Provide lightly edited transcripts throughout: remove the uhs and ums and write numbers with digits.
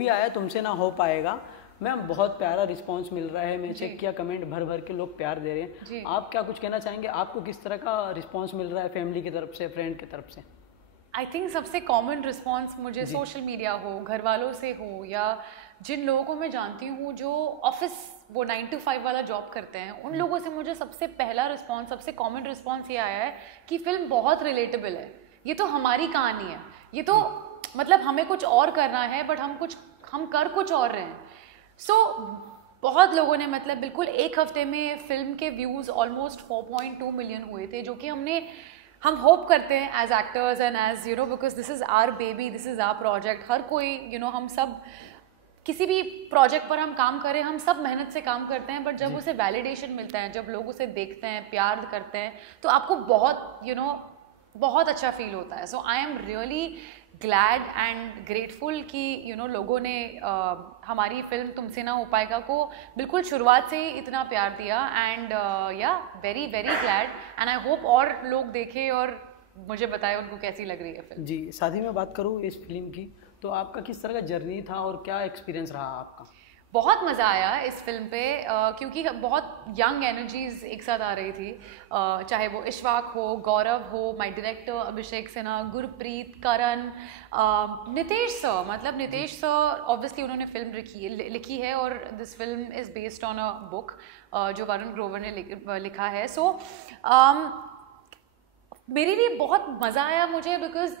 भी आया तुमसे ना हो पाएगा मैम, बहुत प्यारा रिस्पांस मिल रहा है, मैं चेक किया कमेंट भर भर के लोग प्यार दे रहे हैं। आप क्या कुछ कहना चाहेंगे, आपको किस तरह का रिस्पांस मिल रहा है फैमिली की तरफ से, फ्रेंड की तरफ से? आई थिंक सबसे कॉमन रिस्पॉन्स मुझे सोशल मीडिया हो, घर वालों से हो, या जिन लोगों को मैं जानती हूँ जो ऑफिस वो 9 to 5 वाला जॉब करते हैं, उन लोगों से मुझे सबसे पहला रिस्पॉन्स, सबसे कॉमन रिस्पॉन्स ये आया है कि फिल्म बहुत रिलेटेबल है, ये तो हमारी कहानी है, ये तो मतलब हमें कुछ और करना है बट हम कर कुछ और रहे हैं। सो बहुत लोगों ने मतलब बिल्कुल एक हफ्ते में फिल्म के व्यूज़ ऑलमोस्ट 4.2 मिलियन हुए थे, जो कि हम होप करते हैं as actors and as you know, because this is our baby, this is our project. हर कोई हम सब किसी भी प्रोजेक्ट पर हम काम करें, हम सब मेहनत से काम करते हैं, बट जब उसे वैलिडेशन मिलता है, जब लोग उसे देखते हैं, प्यार करते हैं, तो आपको बहुत बहुत अच्छा फील होता है। So I am really glad and grateful कि लोगों ने हमारी फिल्म तुमसे ना हो पाएगा को बिल्कुल शुरुआत से ही इतना प्यार दिया, एंड या very very glad, and I hope और लोग देखें और मुझे बताएं उनको कैसी लग रही है फिल्म। जी, साथ ही मैं बात करूँ इस फिल्म की, तो आपका किस तरह का जर्नी था और क्या एक्सपीरियंस रहा आपका? बहुत मज़ा आया इस फिल्म पे, क्योंकि बहुत यंग एनर्जीज एक साथ आ रही थी, चाहे वो इशफाक हो, गौरव हो, my director Abhishek Sinha, Gurpreet, Karan, Nitesh sir. मतलब नितेश सर ऑब्वियसली उन्होंने फिल्म लिखी है, और this film is based on a book जो वरुण ग्रोवर ने लिखा है। सो मेरे लिए बहुत मज़ा आया मुझे, बिकॉज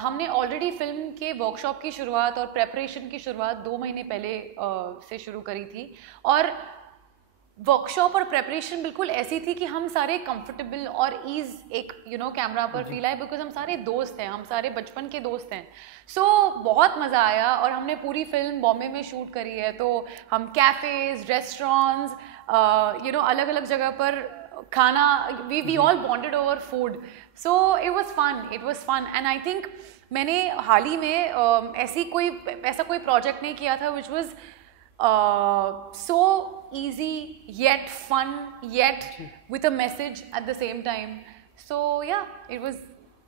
हमने ऑलरेडी फिल्म के वर्कशॉप की शुरुआत और प्रेपरेशन की शुरुआत 2 महीने पहले से शुरू करी थी, और वर्कशॉप और प्रेपरेशन बिल्कुल ऐसी थी कि हम सारे कंफर्टेबल और ईज एक कैमरा पर फील आए, बिकॉज हम सारे दोस्त हैं, हम सारे बचपन के दोस्त हैं। सो बहुत मज़ा आया, और हमने पूरी फिल्म बॉम्बे में शूट करी है, तो हम कैफ़ेज, रेस्टोरेंट्स, अलग अलग जगह पर खाना, we all bonded over food. So it was fun and I think मैंने हाल ही में ऐसा कोई प्रोजेक्ट नहीं किया था which was so easy yet fun yet with a message at the same time. So yeah, it was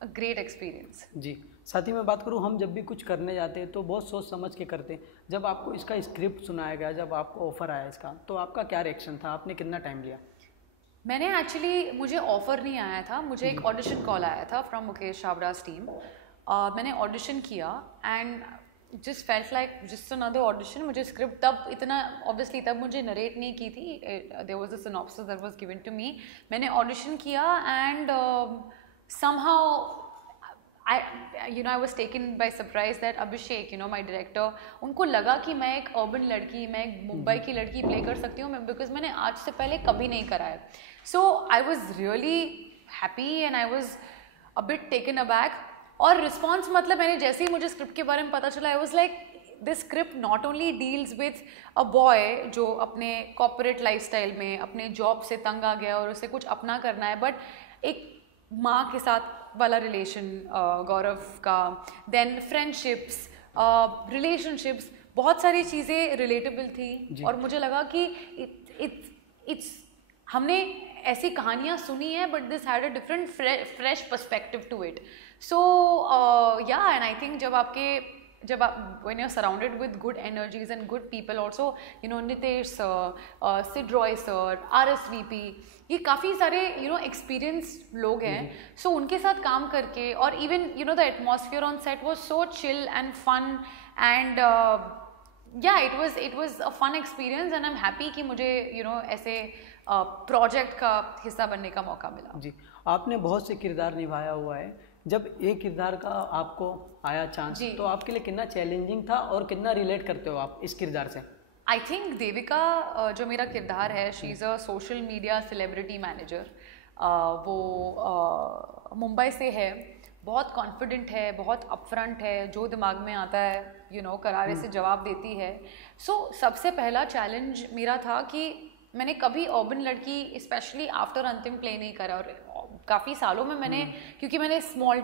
a great experience. जी, साथ ही मैं बात करूँ, हम जब भी कुछ करने जाते हैं तो बहुत सोच समझ के करते हैं। जब आपको इसका स्क्रिप्ट सुनाया गया, जब आपको ऑफर आया इसका, तो आपका क्या रिएक्शन था, आपने कितना टाइम लिया? मुझे ऑफर नहीं आया था, मुझे एक ऑडिशन कॉल आया था फ्रॉम मुकेश छाबड़ा's टीम। मैंने ऑडिशन किया and just felt like just another audition. मुझे स्क्रिप्ट तब इतना obviously तब मुझे नरेट नहीं की थी, there was a synopsis that was given to me. मैंने ऑडिशन किया and somehow I was taken by surprise that Abhishek my director, उनको लगा कि मैं एक अर्बन लड़की, मैं एक मुंबई की लड़की प्ले कर सकती हूँ, बिकॉज मैंने आज से पहले कभी नहीं करा है। So I was really happy and I was a bit taken aback. और रिस्पॉन्स मतलब मैंने जैसे ही मुझे स्क्रिप्ट के बारे में पता चला, I was like this script not only deals with a boy जो अपने कॉर्पोरेट लाइफस्टाइल में अपने जॉब से तंग आ गया और उसे कुछ अपना करना है, बट एक माँ के साथ वाला रिलेशन गौरव का, देन फ्रेंडशिप्स, रिलेशनशिप्स, बहुत सारी चीज़ें रिलेटेबल थी। और मुझे लगा कि इट्स हमने ऐसी कहानियाँ सुनी है, but this had a different fresh perspective to it. So yeah, and I think when you're surrounded with good energies and good people also, Nitesh sir, Sid Roy sir, RSVP, ये काफ़ी सारे experienced लोग हैं, so उनके साथ काम करके, और even the atmosphere on set was so chill and fun, and yeah, it was a fun experience, and I'm happy कि मुझे ऐसे प्रोजेक्ट का हिस्सा बनने का मौका मिला। जी, आपने बहुत से किरदार निभाया हुआ है, जब एक किरदार का आपको आया चांस, तो आपके लिए कितना चैलेंजिंग था और कितना रिलेट करते हो आप इस किरदार से? आई थिंक देविका जो मेरा किरदार है, she is a social media celebrity manager. वो मुंबई से है, बहुत कॉन्फिडेंट है, बहुत अपफ्रंट है, जो दिमाग में आता है करारे से जवाब देती है। सो सबसे पहला चैलेंज मेरा था कि मैंने कभी अर्बन लड़की स्पेशली आफ्टर अंतिम प्ले नहीं करा, और काफ़ी सालों में मैंने क्योंकि मैंने स्मॉल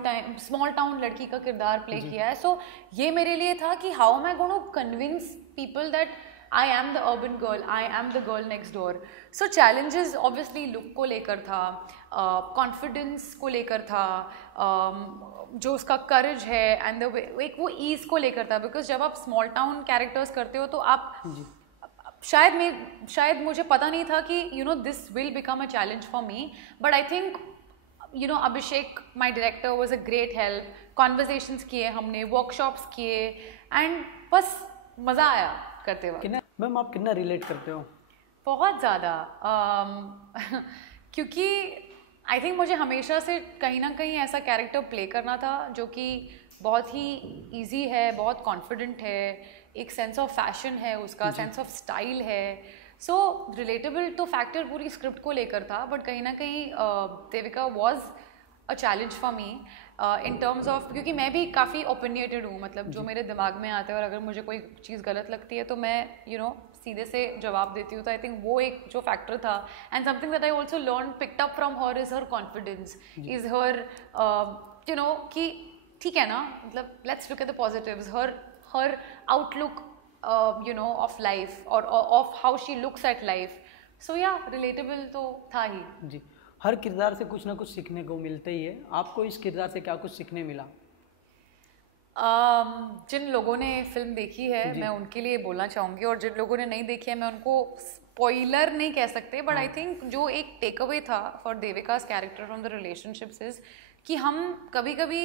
टाउन लड़की का किरदार प्ले किया है। सो ये मेरे लिए था कि how am I going to convince people that I am the urban girl, I am the girl next door. So challenges obviously look को लेकर था, कॉन्फिडेंस को लेकर था, जो उसका करेज है एंड एक वो ईज को लेकर था. बिकॉज जब आप स्मॉल टाउन कैरेक्टर्स करते हो तो आप शायद मुझे पता नहीं था कि this will become a challenge for me. But I think Abhishek my director was a great help. Conversations किए हमने, वर्कशॉप्स किए, एंड बस मज़ा आया करते वक्त. मैम आप कितना रिलेट करते हो? बहुत ज़्यादा. क्योंकि आई थिंक मुझे हमेशा से कहीं ना कहीं ऐसा कैरेक्टर प्ले करना था जो कि बहुत ही ईजी है, बहुत कॉन्फिडेंट है, एक सेंस ऑफ फैशन है उसका, सेंस ऑफ स्टाइल है. सो रिलेटेबल तो फैक्टर पूरी स्क्रिप्ट को लेकर था, बट कहीं ना कहीं Devika was a challenge for me in terms of, क्योंकि मैं भी काफ़ी ओपिनियटेड हूँ. मतलब जो मेरे दिमाग में आता है, और अगर मुझे कोई चीज़ गलत लगती है तो मैं सीधे से जवाब देती हूँ. तो आई थिंक वो एक जो फैक्टर था. And something that I also learn picked up from her is her confidence, is her कि ठीक है ना, मतलब let's look at the positives. Her outlook of life और of how she looks at life. So yeah relatable तो था ही. जी, हर किरदार से कुछ ना कुछ सीखने को मिलता ही है. आपको इस किरदार से क्या कुछ सीखने मिला? जिन लोगों ने फिल्म देखी है मैं उनके लिए बोलना चाहूँगी, और जिन लोगों ने नहीं देखी है मैं उनको स्पॉइलर नहीं कह सकते, बट आई थिंक जो एक टेक अवे था for Devika's character from the relationships is कि हम कभी कभी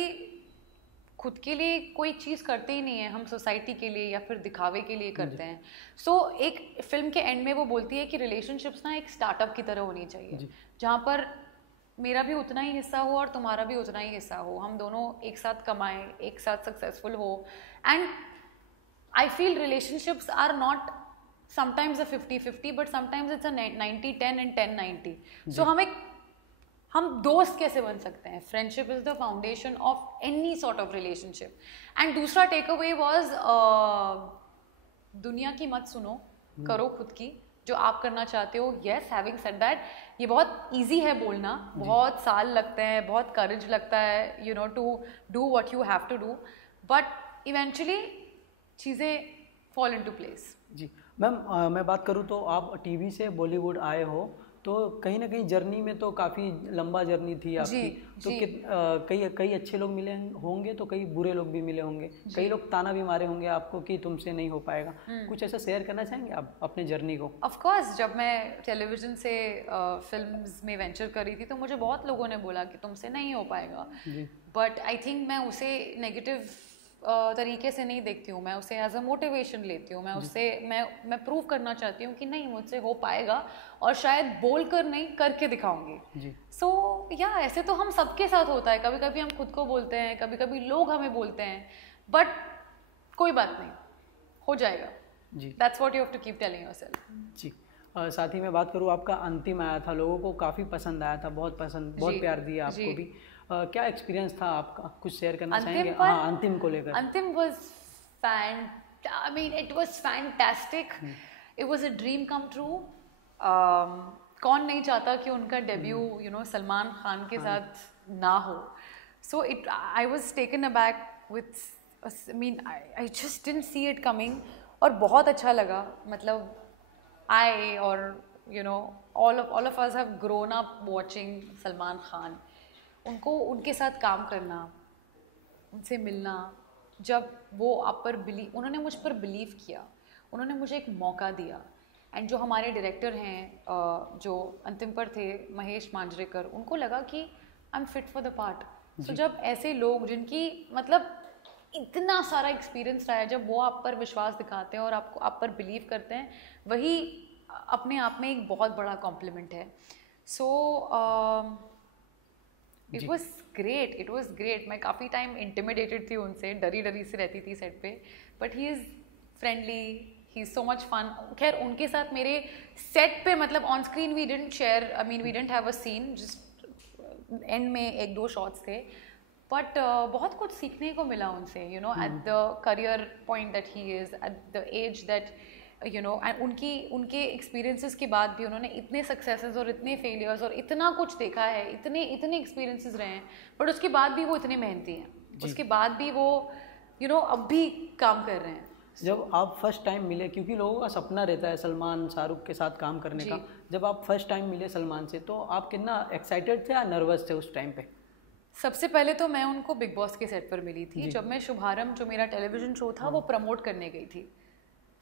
खुद के लिए कोई चीज़ करते ही नहीं है, हम सोसाइटी के लिए या फिर दिखावे के लिए करते हैं. सो एक फिल्म के एंड में वो बोलती है कि रिलेशनशिप्स ना एक स्टार्टअप की तरह होनी चाहिए, जहाँ पर मेरा भी उतना ही हिस्सा हो और तुम्हारा भी उतना ही हिस्सा हो, हम दोनों एक साथ कमाएं, एक साथ सक्सेसफुल हो. And I feel relationships are not sometimes a 50-50, but sometimes it's a 90-10 and 10-90. So हम दोस्त कैसे बन सकते हैं? Friendship is the foundation of any sort of relationship. And दूसरा टेक अवे वॉज दुनिया की मत सुनो, करो खुद की जो आप करना चाहते हो. येस, हैविंग सेड दैट, ये बहुत ईजी है बोलना, बहुत साल लगते हैं, बहुत करेज लगता है to do what you have to do, but eventually चीज़ें फॉल इनटू प्लेस. जी मैम, मैं बात करूँ तो आप टीवी से बॉलीवुड आए हो, तो कहीं ना कहीं जर्नी में तो काफ़ी लंबा जर्नी थी आपकी. तो कई अच्छे लोग मिले होंगे, तो कई बुरे लोग भी मिले होंगे, कई लोग ताना भी मारे होंगे आपको कि तुमसे नहीं हो पाएगा. कुछ ऐसा शेयर करना चाहेंगे आप अपने जर्नी को? ऑफ कोर्स, जब मैं टेलीविज़न से फिल्म्स में वेंचर करी थी तो मुझे बहुत लोगों ने बोला कि तुमसे नहीं हो पाएगा. बट आई थिंक मैं उसे नेगेटिव तरीके से नहीं देखती हूँ, मैं उसे एज अ मोटिवेशन लेती हूँ. मैं उससे मैं प्रूव करना चाहती हूँ कि नहीं, मुझसे हो पाएगा, और शायद बोल कर नहीं, करके दिखाऊंगी. सो या ऐसे तो हम सबके साथ होता है, कभी कभी हम खुद को बोलते हैं, कभी कभी लोग हमें बोलते हैं, बट कोई बात नहीं, हो जाएगा. That's what you have to keep telling yourself. जी, साथ ही मैं बात करूँ, आपका अंतिम आया था, लोगों को काफ़ी पसंद आया था, बहुत पसंद, बहुत प्यार दिया आपको भी. क्या एक्सपीरियंस था आपका, कुछ शेयर करना चाहेंगे? हाँ, अंतिम को लेकर. अंतिम it was fantastic. It was a dream come true. कौन नहीं चाहता कि उनका डेब्यू सलमान खान के साथ ना हो. So I was taken aback with, I just didn't see it coming. और बहुत अच्छा लगा. मतलब I or all of us have grown up watching Salman Khan. उनको उनके साथ काम करना, उनसे मिलना, जब वो आप पर उन्होंने मुझ पर बिलीव किया, उन्होंने मुझे एक मौका दिया. एंड जो हमारे डायरेक्टर हैं जो अंतिम पर थे, महेश मांजरेकर, उनको लगा कि I am fit for the part. तो जब ऐसे लोग जिनकी मतलब इतना सारा एक्सपीरियंस रहा है, जब वो आप पर विश्वास दिखाते हैं और आप पर बिलीव करते हैं, वही अपने आप में एक बहुत बड़ा कॉम्प्लीमेंट है. सो इट वॉज ग्रेट. मैं काफ़ी टाइम इंटिमिडेटेड थी उनसे, डरी से रहती थी सेट पे, but he is friendly, he is so much fun. खैर उनके साथ मेरे सेट पे, मतलब on screen we didn't share, we didn't have a scene, just end में 1-2 शॉट्स थे, बट बहुत कुछ सीखने को मिला उनसे, at the career point that he is, at the age that and उनके एक्सपीरियंसेस के बाद भी उन्होंने इतने सक्सेसेस और इतने फेलियर्स और इतना कुछ देखा है, इतने एक्सपीरियंसेस रहे हैं, बट उसके बाद भी वो इतने मेहनती हैं. उसके बाद भी वो अब भी काम कर रहे हैं. जब आप फर्स्ट टाइम मिले, क्योंकि लोगों का सपना रहता है सलमान शाहरुख के साथ काम करने का, जब आप फर्स्ट टाइम मिले सलमान से तो आप कितना एक्साइटेड थे या नर्वस थे उस टाइम पे? सबसे पहले तो मैं उनको बिग बॉस के सेट पर मिली थी, जब मैं शुभारंभ जो मेरा टेलीविजन शो था वो प्रमोट करने गई थी।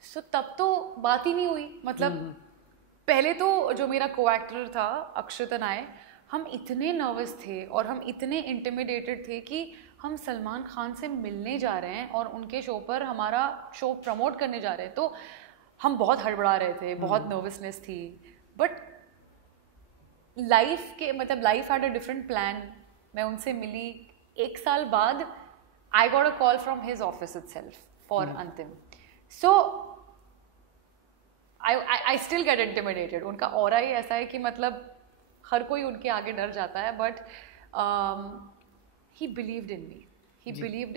सो तब तो बात ही नहीं हुई, मतलब पहले तो जो मेरा को एक्टर था अक्षत नाय, हम इतने नर्वस थे और हम इतने इंटिमिडेटेड थे कि हम सलमान खान से मिलने जा रहे हैं और उनके शो पर हमारा शो प्रमोट करने जा रहे हैं, तो हम बहुत हड़बड़ा रहे थे, बहुत नर्वसनेस थी। बट लाइफ के मतलब life had a different plan. मैं उनसे मिली 1 साल बाद, I got a call from his office itself for अंतिम। सो आई स्टिल गेट इंटिमिडेटेड। उनका ऑरा ही ऐसा है कि मतलब हर कोई उनके आगे डर जाता है, बट ही बिलीव्ड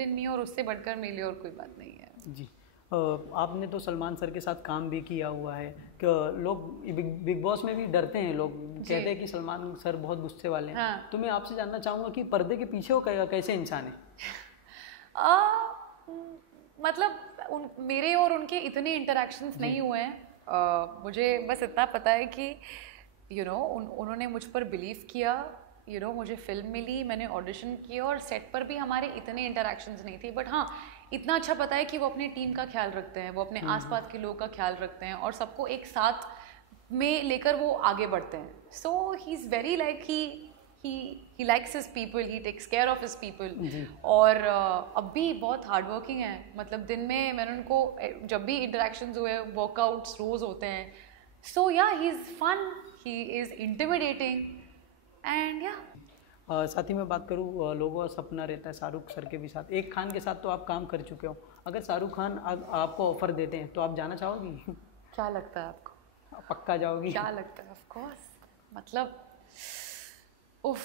इन मी और उससे बढ़कर मेरे लिए और कोई बात नहीं है। जी, आपने तो सलमान सर के साथ काम भी किया हुआ है कि लोग बिग बॉस में भी डरते हैं, लोग कहते हैं कि सलमान सर बहुत गुस्से वाले हैं। हाँ। तो मैं आपसे जानना चाहूँगा कि पर्दे के पीछे वो कैसे इंसान है? मतलब मेरे और उनके इतने इंटरेक्शंस नहीं हुए हैं। मुझे बस इतना पता है कि उन्होंने मुझ पर बिलीव किया, मुझे फिल्म मिली, मैंने ऑडिशन किया और सेट पर भी हमारे इतने इंटरेक्शंस नहीं थे। बट हाँ, इतना अच्छा पता है कि वो अपनी टीम का ख्याल रखते हैं, वो अपने आसपास के लोगों का ख्याल रखते हैं और सबको एक साथ में लेकर वो आगे बढ़ते हैं। So he is very like he likes his people, he takes care of his people. और अब भी बहुत हार्ड वर्किंग है। मतलब दिन में मैंने उनको जब भी इंटरेक्शंस हुए, वर्कआउट्स रोज़ होते हैं। So yeah, he is fun, he is intimidating and yeah. साथ ही मैं बात करूँ, लोगों का सपना रहता है शाहरुख सर के भी साथ, एक खान के साथ तो आप काम कर चुके हो, अगर शाहरुख खान आपको ऑफर देते हैं तो आप जाना चाहोगी? क्या लगता है आपको? पक्का जाओगी? क्या लगता है? Of course. मतलब उफ,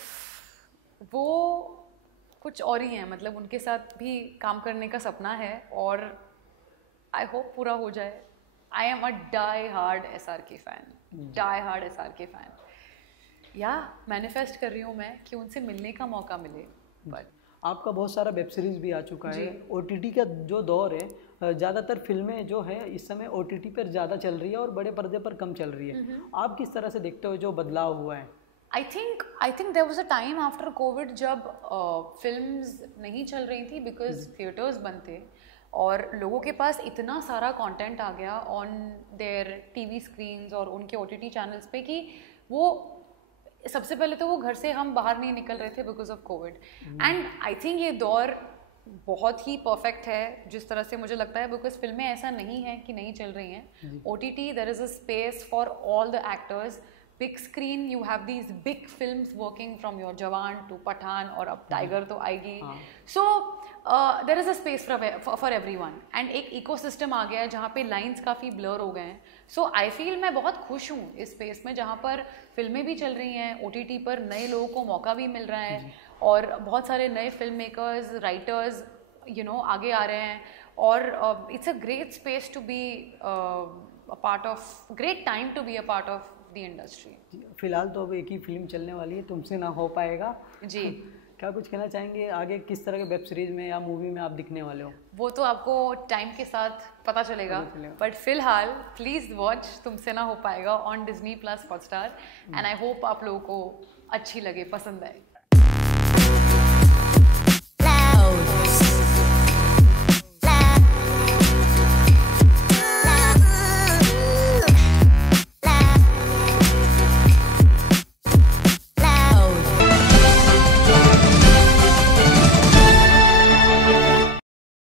वो कुछ और ही हैं। मतलब उनके साथ भी काम करने का सपना है और आई होप पूरा हो जाए। I am a die hard SRK fan. Yeah manifest कर रही हूँ मैं कि उनसे मिलने का मौका मिले। बट आपका बहुत सारा वेब सीरीज़ भी आ चुका है। OTT का जो दौर है, ज़्यादातर फिल्में जो है इस समय OTT पर ज़्यादा चल रही है और बड़े पर्दे पर कम चल रही है। आप किस तरह से देखते हो जो बदलाव हुआ है? I think there was a time after covid जब फिल्म्स नहीं चल रही थी बिकॉज थिएटर्स बंद थे और लोगों के पास इतना सारा कंटेंट आ गया ऑन देयर टीवी स्क्रीन्स और उनके OTT चैनल्स पे कि वो सबसे पहले तो वो घर से हम बाहर नहीं निकल रहे थे because of Covid. And I think ये दौर बहुत ही परफेक्ट है जिस तरह से मुझे लगता है, बिकॉज फिल्में ऐसा नहीं है कि नहीं चल रही हैं। OTT there is a space for all the actors. Big screen, you have these big films working from your Jawan to Pathaan और अब टाइगर तो आएगी। So there is a space for everyone and एक इकोसिस्टम आ गया है जहाँ पे लाइंस काफ़ी ब्लर हो गए हैं। सो आई फील मैं बहुत खुश हूँ इस स्पेस में जहाँ पर फिल्में भी चल रही हैं, OTT पर नए लोगों को मौका भी मिल रहा है और बहुत सारे नए फिल्म मेकर्स, राइटर्स आगे आ रहे हैं और it's a great space to be a part of, great time to be a part of the industry. फिलहाल तो अब एक ही फिल्म चलने वाली है, तुमसे ना हो पाएगा जी। क्या कुछ कहना चाहेंगे आगे किस तरह के वेब सीरीज में या मूवी में आप दिखने वाले हो? वो तो आपको टाइम के साथ पता चलेगा, बट फिलहाल प्लीज़ वॉच तुमसे ना हो पाएगा on Disney+ Hotstar and I hope आप लोगों को अच्छी लगे, पसंद आए।